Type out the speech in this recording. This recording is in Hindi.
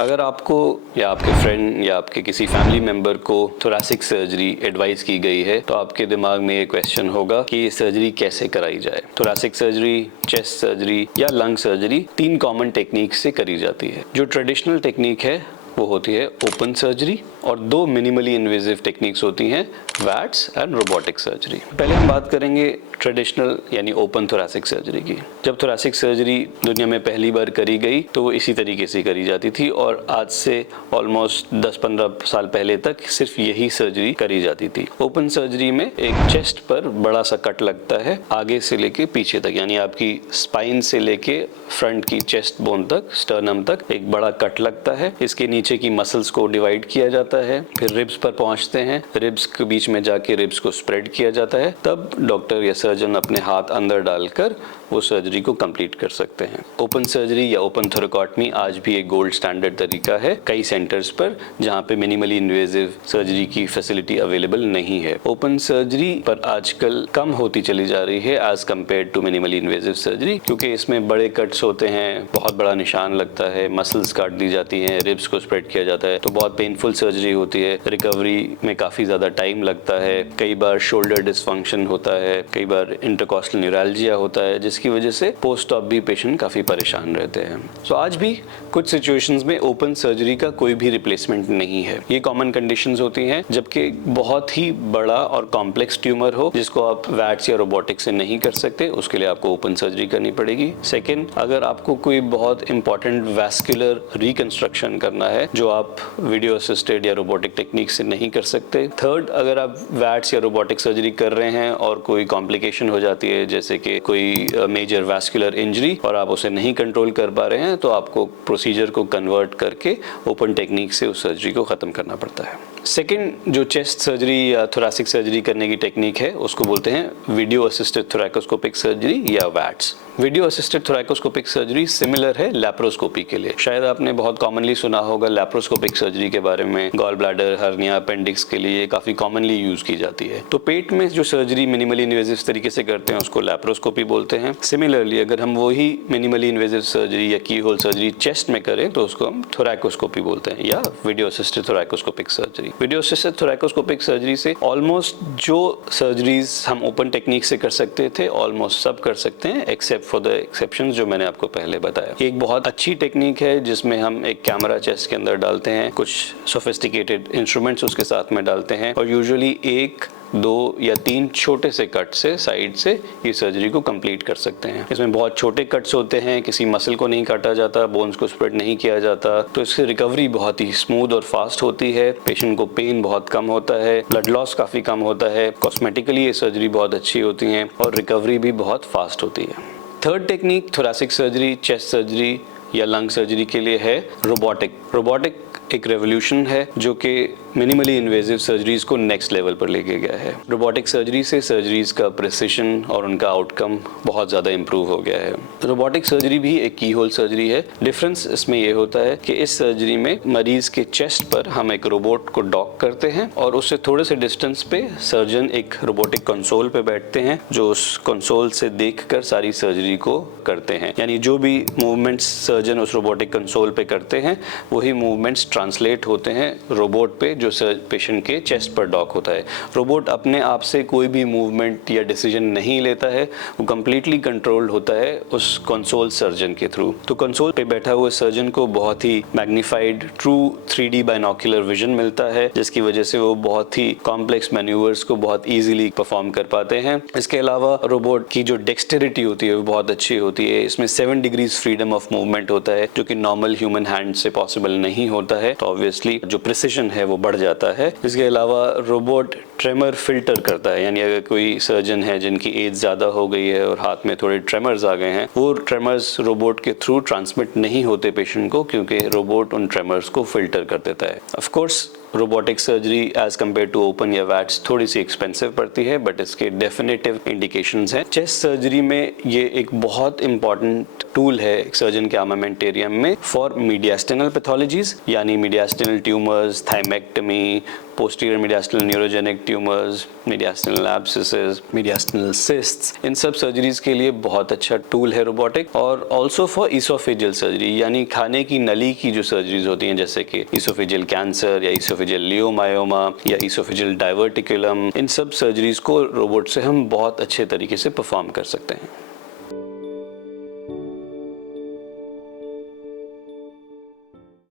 अगर आपको या आपके फ्रेंड या आपके किसी फैमिली मेंबर को थोरैसिक सर्जरी एडवाइस की गई है तो आपके दिमाग में ये क्वेश्चन होगा कि ये सर्जरी कैसे कराई जाए। थोरैसिक सर्जरी, चेस्ट सर्जरी या लंग सर्जरी 3 कॉमन टेक्निक से करी जाती है। जो ट्रेडिशनल टेक्निक है वो होती है ओपन सर्जरी और 2 मिनिमली इन्वेजिव टेक्निक्स होती हैं, वैट्स एंड रोबोटिक सर्जरी। पहले हम बात करेंगे ट्रेडिशनल यानी ओपन थोरैसिक सर्जरी की। जब थोरैसिक सर्जरी दुनिया में पहली बार करी गई तो वो इसी तरीके से करी जाती थी और आज से ऑलमोस्ट 10-15 साल पहले तक सिर्फ यही सर्जरी करी जाती थी। ओपन सर्जरी में एक चेस्ट पर बड़ा सा कट लगता है आगे से लेके पीछे तक, यानी आपकी स्पाइन से लेके फ्रंट की चेस्ट बोन तक, स्टर्नम तक एक बड़ा कट लगता है। इसके नीचे की मसल्स को डिवाइड किया जाता है, फिर रिब्स पर पहुंचते हैं, रिब्स के बीच में जाके रिब्स को स्प्रेड किया जाता है, तब डॉक्टर या सर्जन अपने हाथ अंदर डालकर वो सर्जरी को कंप्लीट कर सकते हैं। ओपन सर्जरी या ओपन थोरैकोटमी आज भी एक गोल्ड स्टैंडर्ड तरीका है कई सेंटर्स पर जहां पे मिनिमली इन्वेजिव सर्जरी की फैसिलिटी अवेलेबल नहीं है। ओपन सर्जरी पर आजकल कम होती चली जा रही है as compare to minimally invasive surgery, क्योंकि इसमें बड़े कट्स होते हैं, बहुत बड़ा निशान लगता है, मसल्स काट दी जाती हैं, रिब्स को स्प्रेड किया जाता है, तो बहुत पेनफुल सर्जरी होती है, रिकवरी में काफ़ी ज़्यादा टाइम लगता है, कई बार शोल्डर डिसफंक्शन होता है, कई बार इंटरकॉस्टल न्यूरैल्जिया होता है, जिसकी वजह से पोस्ट ऑप भी पेशेंट काफ़ी परेशान रहते हैं। सो आज भी कुछ सिचुएशंस में ओपन सर्जरी का कोई भी रिप्लेसमेंट नहीं है। ये कॉमन कंडीशंस होती हैं जबकि बहुत ही बड़ा और कॉम्प्लेक्स ट्यूमर हो जिसको आप वैट्स या रोबोटिक्स से नहीं कर सकते, उसके लिए आपको ओपन सर्जरी करनी पड़ेगी। सेकेंड, अगर आपको कोई बहुत इंपॉर्टेंट वैस्कुलर रिकंस्ट्रक्शन करना है जो आप वीडियो असिस्टेड या रोबोटिक टेक्निक से नहीं कर सकते। थर्ड, अगर आप वैट्स या रोबोटिक सर्जरी कर रहे हैं और कोई कॉम्प्लिकेशन हो जाती है जैसे कि कोई मेजर वैस्कुलर इंजरी और आप उसे नहीं कंट्रोल कर पा रहे हैं तो आपको प्रोसीजर को कन्वर्ट करके ओपन टेक्निक से उस सर्जरी को ख़त्म करना पड़ता है। सेकेंड, जो चेस्ट सर्जरी या थोरैसिक सर्जरी करने की टेक्निक है उसको बोलते हैं वीडियो असिस्टेड थोरैकोस्कोपिक सर्जरी या watts. Video assisted thoracoscopic surgery similar है लैप्रोस्कोपी के लिए। शायद आपने बहुत कॉमनली सुना होगा लैप्रोस्कोपिक सर्जरी के बारे में। गॉल ब्लैडर, हर्निया, अपेंडिक्स के लिए काफ़ी कॉमनली यूज़ की जाती है। तो पेट में जो सर्जरी मिनिमली इन्वेजिव तरीके से करते हैं उसको लैप्रोस्कोपी बोलते हैं। सिमिलरली अगर हम वही मिनिमली इन्वेजिव सर्जरी या की होल सर्जरी चेस्ट में करें तो उसको हम थोरैकोस्कोपी बोलते हैं या video assisted thoracoscopic surgery. Video assisted thoracoscopic surgery से ऑलमोस्ट जो सर्जरीज हम ओपन टेक्निक से कर सकते थे ऑलमोस्ट सब कर सकते हैं एक्सेप्ट फॉर द एक्सेप्शंस जो मैंने आपको पहले बताया। एक बहुत अच्छी टेक्निक है जिसमें हम एक कैमरा चेस्ट के अंदर डालते हैं, कुछ सोफिस्टिकेटेड इंस्ट्रूमेंट्स उसके साथ में डालते हैं और यूजुअली 1, 2 या 3 छोटे से कट से साइड से ये सर्जरी को कंप्लीट कर सकते हैं। इसमें बहुत छोटे कट्स होते हैं, किसी मसल को नहीं काटा जाता, बोन्स को स्प्रेड नहीं किया जाता, तो इससे रिकवरी बहुत ही स्मूथ और फास्ट होती है। पेशेंट को पेन बहुत कम होता है, ब्लड लॉस काफ़ी कम होता है, कॉस्मेटिकली ये सर्जरी बहुत अच्छी होती है और रिकवरी भी बहुत फास्ट होती है। Third technique thoracic surgery, chest surgery या लंग सर्जरी के लिए है रोबोटिक। रोबोटिक एक रेवोल्यूशन है जो कि मिनिमली इन्वेजिव सर्जरीज को नेक्स्ट लेवल पर लेके गया है। रोबोटिक सर्जरी से सर्जरीज का प्रिसिशन और उनका आउटकम बहुत ज़्यादा इम्प्रूव हो गया है। रोबोटिक सर्जरी भी एक की होल सर्जरी है। डिफरेंस इसमें यह होता है कि इस सर्जरी में मरीज के चेस्ट पर हम एक रोबोट को डॉक करते हैं और उससे थोड़े से डिस्टेंस पे सर्जन एक रोबोटिक कंसोल पे बैठते हैं जो उस कंसोल से देखकर सारी सर्जरी को करते हैं। यानी जो भी मूवमेंट्स सर्जन उस रोबोटिक कंसोल पे करते हैं वही मूवमेंट्स ट्रांसलेट होते हैं रोबोट पे जो पेशेंट के चेस्ट पर डॉक होता है। रोबोट अपने आप से कोई भी मूवमेंट या डिसीजन नहीं लेता है, वो कंप्लीटली कंट्रोल्ड होता है उस कंसोल सर्जन के थ्रू। तो कंसोल पे बैठा हुआ सर्जन को बहुत ही magnified true 3D binocular vision मिलता है जिसकी वजह से वो बहुत ही कॉम्प्लेक्स मैन्यूवर्स को बहुत ईजिली परफॉर्म कर पाते हैं। इसके अलावा रोबोट की जो डेक्सटेरिटी होती है वो बहुत अच्छी होती है। इसमें 7 डिग्रीज फ्रीडम ऑफ मूवमेंट होता है जो कि नॉर्मल ह्यूमन हैंड से पॉसिबल नहीं होता है, तो ऑब्वियसली जो प्रिसिशन है वो बढ़ जाता है। इसके अलावा रोबोट ट्रेमर फिल्टर करता है, यानी अगर कोई सर्जन है जिनकी एज ज़्यादा हो गई है और हाथ में थोड़े ट्रेमर्स आ गए हैं, वो ट्रेमर्स रोबोट के थ्रू ट्रांसमिट नहीं होते पेशेंट को क्योंकि रोबोट उन ट्रेमर्स को फिल्टर कर देता है। Of course robotic surgery as compare to open या वैट्स थोड़ी सी एक्सपेंसिव पड़ती है बट इसके डेफिनेटिव इंडिकेशंस हैं। चेस्ट सर्जरी में ये एक बहुत इंपॉर्टेंट टूल है सर्जन के आर्मामेंटेरियम में फॉर मीडियास्टिनल पैथोलॉजीज, यानी mediastinal tumours, thymectomy, posterior mediastinal neurogenic tumours, mediastinal abscesses, mediastinal cysts, इन सब सर्जरीज के लिए बहुत अच्छा टूल है रोबोटिक। और ऑल्सो फॉर इसोफेजियल सर्जरी, यानी खाने की नली की जो सर्जरीज होती हैं, जैसे कि इसोफेजियल कैंसर या इसोफेजियल लियोमायोमा या इसोफेजियल डाइवर्टिकुलम, इन सब सर्जरीज को रोबोट से हम बहुत अच्छे तरीके से परफॉर्म कर सकते हैं।